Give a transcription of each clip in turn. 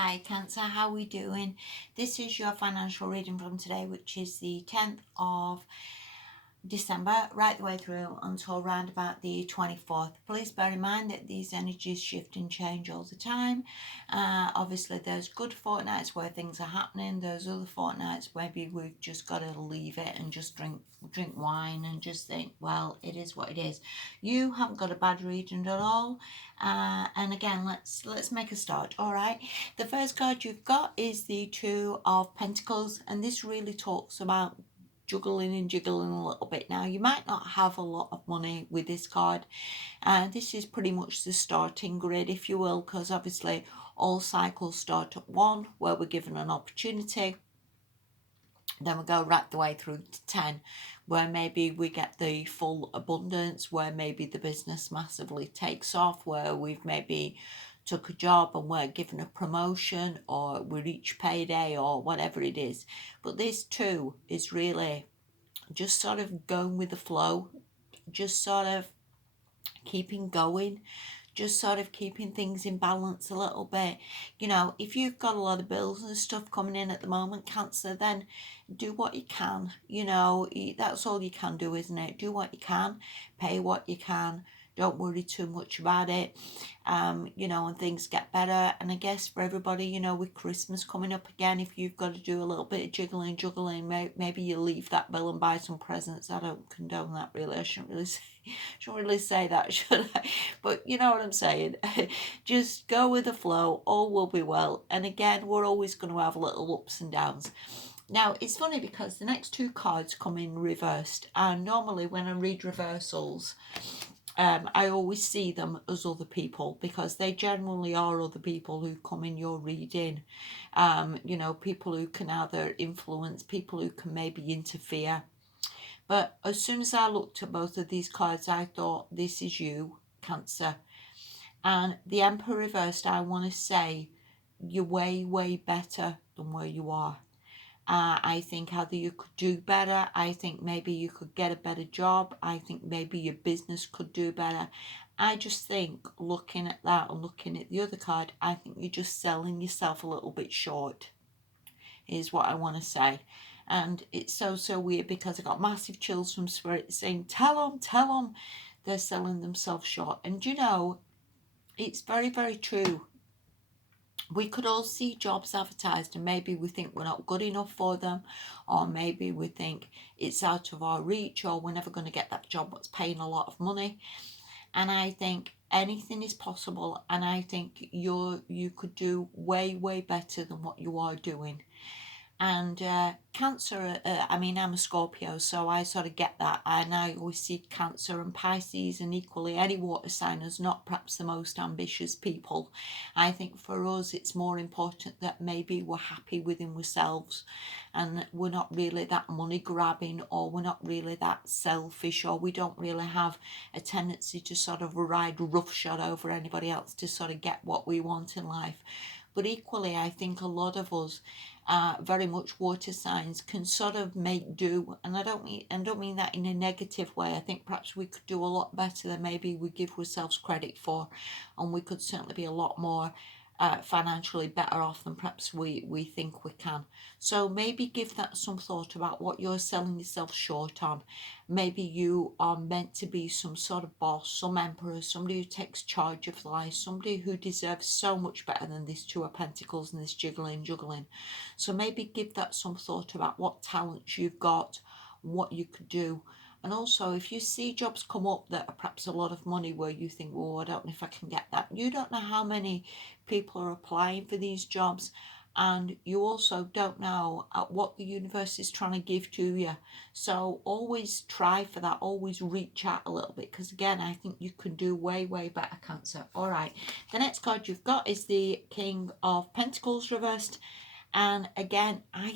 Hi Cancer, how are we doing? This is your financial reading from today, which is the 10th of December, right the way through until around about the 24th. Please bear in mind that these energies shift and change all the time. Obviously, there's good fortnights where things are happening. There's other fortnights maybe we've just got to leave it and just drink wine and just think, well, it is what it is. You haven't got a bad reading at all. And again, let's make a start. All right. The first card you've got is the Two of Pentacles, and this really talks about juggling and jiggling a little bit. Now, you might not have a lot of money with this card, and this is pretty much the starting grid, if you will, because obviously all cycles start at 1, where we're given an opportunity. Then we go right the way through to 10, where maybe we get the full abundance, where maybe the business massively takes off, where we've maybe took a job and we're given a promotion, or we reach payday, or whatever it is. But this too is really just sort of going with the flow, just sort of keeping going, just sort of keeping things in balance a little bit. You know, if you've got a lot of bills and stuff coming in at the moment, Cancer, then do what you can. You know, that's all you can do, isn't it? Do what you can, pay what you can. Don't worry too much about it, you know, and things get better. And I guess for everybody, you know, with Christmas coming up again, if you've got to do a little bit of juggling, maybe you leave that bill and buy some presents. I don't condone that, really. I shouldn't really say that, should I? But you know what I'm saying. Just go with the flow, all will be well. And again, we're always going to have little ups and downs. Now, it's funny because the next two cards come in reversed, and normally when I read reversals, I always see them as other people, because they generally are other people who come in your reading. You know, people who can either influence, people who can maybe interfere. But as soon as I looked at both of these cards, I thought, this is you, Cancer. And the Emperor reversed, I want to say, you're way, way better than where you are. I think either you could do better. I think maybe you could get a better job. I think maybe your business could do better. I just think, looking at that and looking at the other card, I think you're just selling yourself a little bit short, is what I want to say. And it's so weird, because I got massive chills from Spirit saying, tell them they're selling themselves short. And you know, it's very, very true. We could all see jobs advertised, and maybe we think we're not good enough for them, or maybe we think it's out of our reach, or we're never going to get that job that's paying a lot of money. And I think anything is possible, and I think you could do way, way better than what you are doing. And Cancer, I mean, I'm a Scorpio, so I sort of get that. And I always see Cancer and Pisces, and equally any water sign, as not perhaps the most ambitious people. I think for us, it's more important that maybe we're happy within ourselves, and we're not really that money grabbing, or we're not really that selfish, or we don't really have a tendency to sort of ride roughshod over anybody else to sort of get what we want in life. But equally, I think a lot of us, very much water signs, can sort of make do, and I don't mean that in a negative way. I think perhaps we could do a lot better than maybe we give ourselves credit for, and we could certainly be a lot more financially better off than perhaps we think we can. So maybe give that some thought about what you're selling yourself short on. Maybe you are meant to be some sort of boss, some emperor, somebody who takes charge of life, somebody who deserves so much better than this Two of Pentacles and this juggling. So maybe give that some thought about what talents you've got, what you could do. And also, if you see jobs come up that are perhaps a lot of money, where you think, oh, I don't know if I can get that. You don't know how many people are applying for these jobs, and you also don't know what the universe is trying to give to you. So always try for that, always reach out a little bit, because again, I think you can do way, way better, Cancer. All right, the next card you've got is the King of Pentacles reversed. And again, I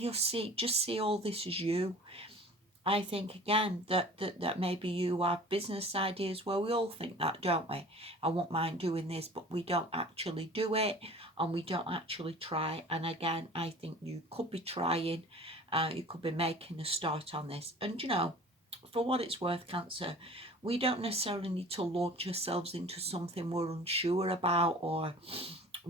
just see all this as you. I think again that maybe you have business ideas. Well, we all think that, don't we? I won't mind doing this, but we don't actually do it, and we don't actually try. And again, I think you could be trying, you could be making a start on this. And you know, for what it's worth, Cancer, we don't necessarily need to launch ourselves into something we're unsure about, or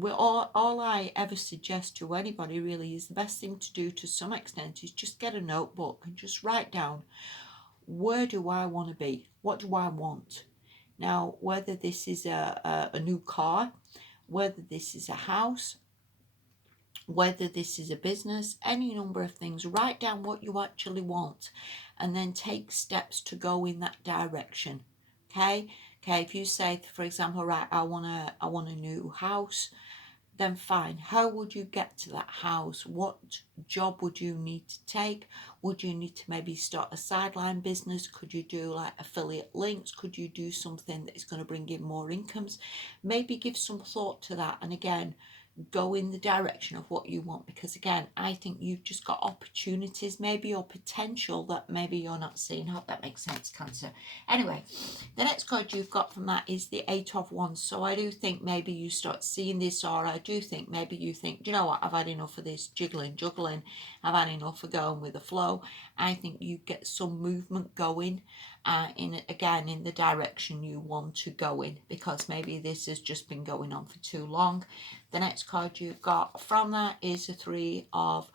all I ever suggest to anybody really is the best thing to do to some extent is just get a notebook and just write down, where do I want to be? What do I want? Now, whether this is a new car, whether this is a house, whether this is a business, any number of things, write down what you actually want and then take steps to go in that direction. Okay, if you say, for example, right, I want a new house, then fine, how would you get to that house? What job would you need to take? Would you need to maybe start a sideline business? Could you do like affiliate links? Could you do something that is going to bring in more incomes? Maybe give some thought to that, and again, go in the direction of what you want, because again, I think you've just got opportunities maybe, or potential that maybe you're not seeing. I hope that makes sense, Cancer. Anyway, the next card you've got from that is the 8 of Wands. So I do think maybe you start seeing this, or I do think maybe you think, do you know what, I've had enough of this juggling, I've had enough of going with the flow. I think you get some movement going in the direction you want to go in, because maybe this has just been going on for too long. The next card you've got from that is the 3 of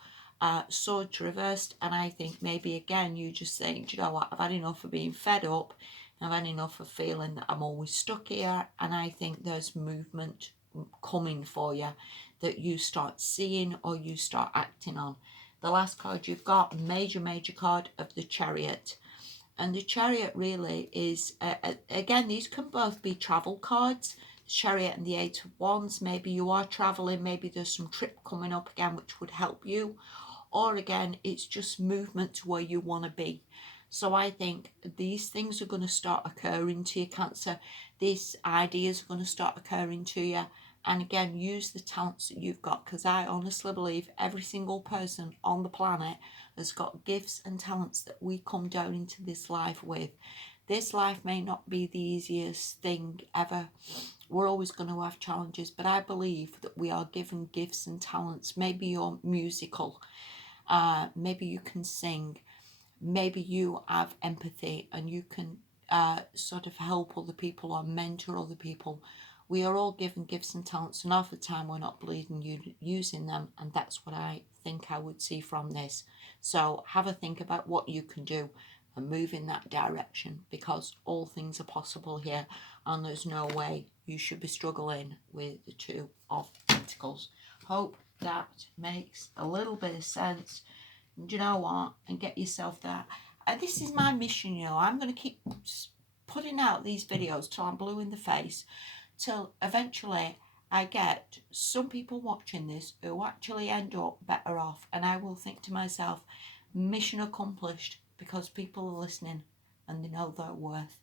Swords reversed, and I think maybe again you just think, do you know what, I've had enough of being fed up, I've had enough of feeling that I'm always stuck here, and I think there's movement coming for you that you start seeing or you start acting on. The last card you've got, major card of the Chariot. And the Chariot really is, again, these can both be travel cards, the Chariot and the 8 of Wands. Maybe you are traveling, maybe there's some trip coming up again which would help you. Or again, it's just movement to where you want to be. So I think these things are going to start occurring to you, Cancer. These ideas are going to start occurring to you. And again, use the talents that you've got, because I honestly believe every single person on the planet has got gifts and talents that we come down into this life with. This life may not be the easiest thing ever. We're always going to have challenges, but I believe that we are given gifts and talents. Maybe you're musical, maybe you can sing, maybe you have empathy and you can sort of help other people or mentor other people. We are all given gifts and talents, and half the time we're not believing using them, and that's what I think I would see from this. So have a think about what you can do and move in that direction, because all things are possible here, and there's no way you should be struggling with the 2 of Pentacles. Hope that makes a little bit of sense. Do you know what? And get yourself there. This is my mission, you know. I'm going to keep putting out these videos till I'm blue in the face, till eventually I get some people watching this who actually end up better off, and I will think to myself, mission accomplished, because people are listening and they know their worth,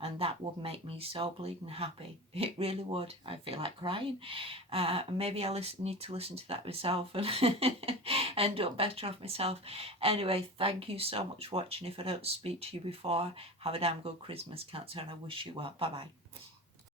and that would make me so bleeding happy. It really would. I feel like crying. Maybe I need to listen to that myself and end up better off myself. Anyway, thank you so much for watching. If I don't speak to you before, have a damn good Christmas, Cancer, and I wish you well. Bye bye.